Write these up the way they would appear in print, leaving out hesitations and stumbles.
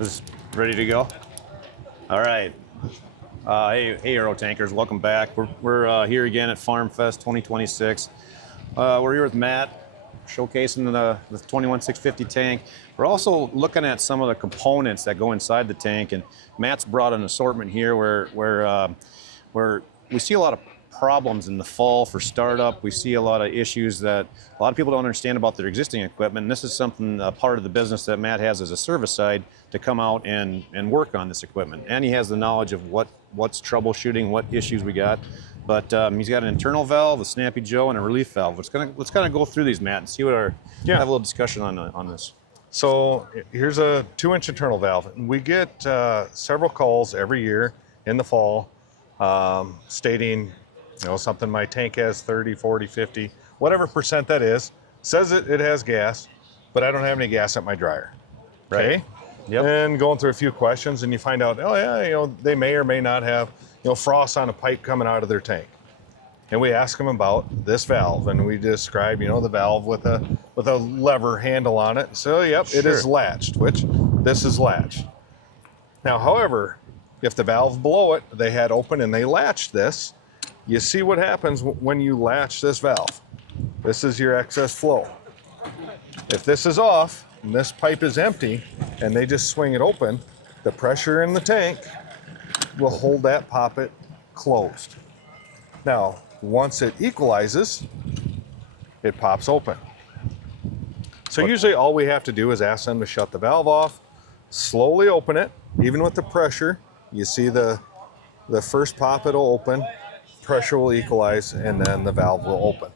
Is ready to go? All right. Hey, Aero Tankers, welcome back. We're here again at Farm Fest 2026. We're here with Matt, showcasing the 21650 tank. We're also looking at some of the components that go inside the tank, and Matt's brought an assortment here where we see a lot of problems in the fall for startup. We see a lot of issues that a lot of people don't understand about their existing equipment. And this is something, part of the business that Matt has as a service side to come out and work on this equipment. And he has the knowledge of what's troubleshooting, what issues we got. But he's got an internal valve, a Snappy Joe, and a relief valve. Let's kind of go through these, Matt, and see what have a little discussion on this. So here's a 2-inch internal valve. We get several calls every year in the fall stating, something my tank has 30, 40, 50, whatever percent that is, says it has gas, but I don't have any gas at my dryer. Okay? Right. Yep. And going through a few questions, and you find out, they may or may not have, frost on a pipe coming out of their tank. And we ask them about this valve, and we describe, the valve with a lever handle on it. So, yep, It is latched, which this is latched. Now, however, if the valve below it, they had open and they latched this, you see what happens when you latch this valve. This is your excess flow. If this is off and this pipe is empty and they just swing it open, the pressure in the tank will hold that poppet closed. Now, once it equalizes, it pops open. So usually all we have to do is ask them to shut the valve off, slowly open it, even with the pressure. You see the first poppet will open, pressure will equalize, and then the valve will open.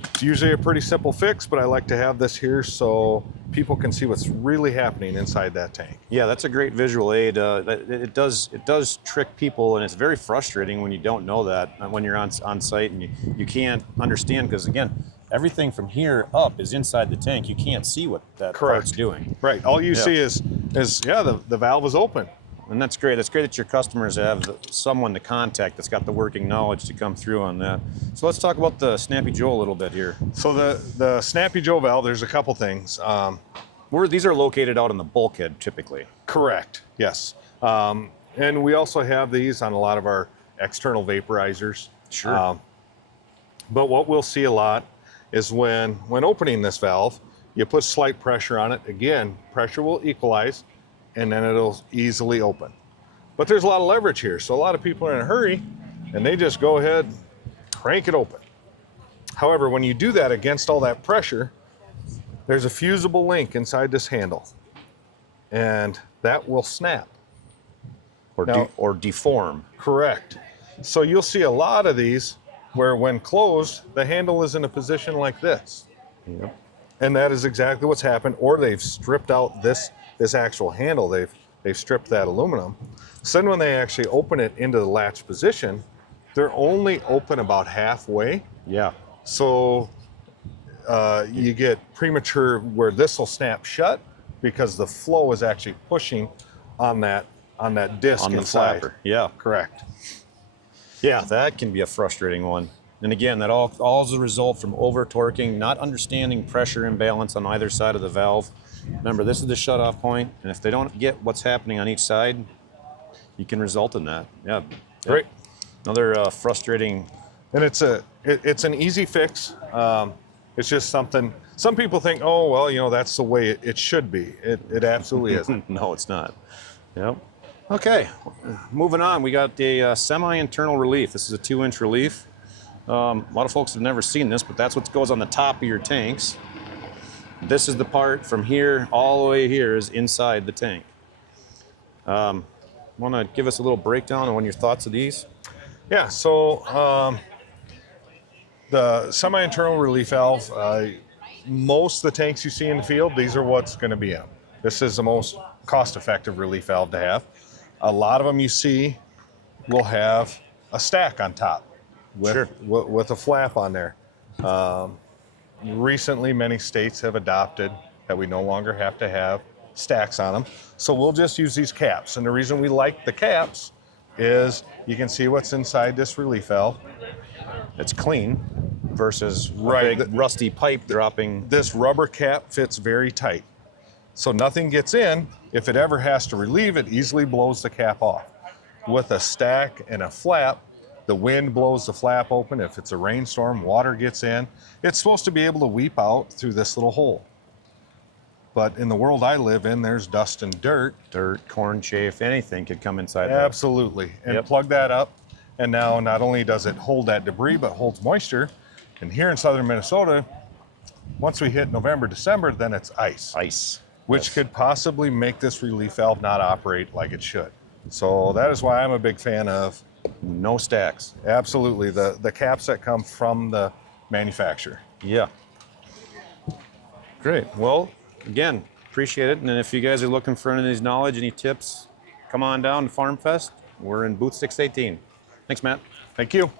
It's usually a pretty simple fix, but I like to have this here so people can see what's really happening inside that tank. Yeah, that's a great visual aid. It does trick people, and it's very frustrating when you don't know that when you're on site and you can't understand, because again, everything from here up is inside the tank. You can't see what that part's doing. Right. All you see is the valve is open. And that's great. It's great that your customers have someone to contact that's got the working knowledge to come through on that. So let's talk about the Snappy Joe a little bit here. So the Snappy Joe valve, there's a couple things. These are located out in the bulkhead typically. Correct, yes. And we also have these on a lot of our external vaporizers. Sure. But what we'll see a lot is when opening this valve, you put slight pressure on it. Again, pressure will equalize, and then it'll easily open. But there's a lot of leverage here, so a lot of people are in a hurry, and they just go ahead, crank it open. However, when you do that against all that pressure, there's a fusible link inside this handle, and that will snap. Or deform. Correct. So you'll see a lot of these where when closed, the handle is in a position like this. Yep. And that is exactly what's happened, or they've stripped out this actual handle. They've stripped that aluminum. So then when they actually open it into the latch position, they're only open about halfway. Yeah. So you get premature where this will snap shut because the flow is actually pushing on that disc On the inside. flapper. Yeah. Correct. Yeah, that can be a frustrating one. And again, that all is a result from over torquing, not understanding pressure imbalance on either side of the valve. Remember, this is the shutoff point, and if they don't get what's happening on each side, you can result in that. Yeah. Great. Another frustrating. And it's an easy fix. It's just something. Some people think, oh well, that's the way it should be. It absolutely isn't. No, it's not. Yep. Okay, moving on. We got the semi-internal relief. This is a 2-inch relief. A lot of folks have never seen this, but that's what goes on the top of your tanks. This is the part from here all the way here is inside the tank. Want to give us a little breakdown on your thoughts of these? Yeah, so the semi-internal relief valve, most of the tanks you see in the field, these are what's going to be in. This is the most cost-effective relief valve to have. A lot of them you see will have a stack on top with a flap on there. Recently, many states have adopted that we no longer have to have stacks on them. So we'll just use these caps. And the reason we like the caps is you can see what's inside this relief valve. It's clean versus a big rusty pipe dropping. This rubber cap fits very tight. So nothing gets in, If it ever has to relieve, it easily blows the cap off. With a stack and a flap, the wind blows the flap open. If it's a rainstorm, water gets in. It's supposed to be able to weep out through this little hole. But in the world I live in, there's dust and dirt. Dirt, corn chafe, anything could come inside there. Absolutely. And Yep. plug that up. And now not only does it hold that debris, but holds moisture. And here in southern Minnesota, once we hit November, December, then it's ice. Ice. Which Yes. could possibly make this relief valve not operate like it should. So that is why I'm a big fan of, No stacks. absolutely, the caps that come from the manufacturer. Yeah. Great. Well, again, appreciate it. And if you guys are looking for any of these knowledge, any tips, come on down to Farm Fest. We're in booth 618. Thanks, Matt. Thank you.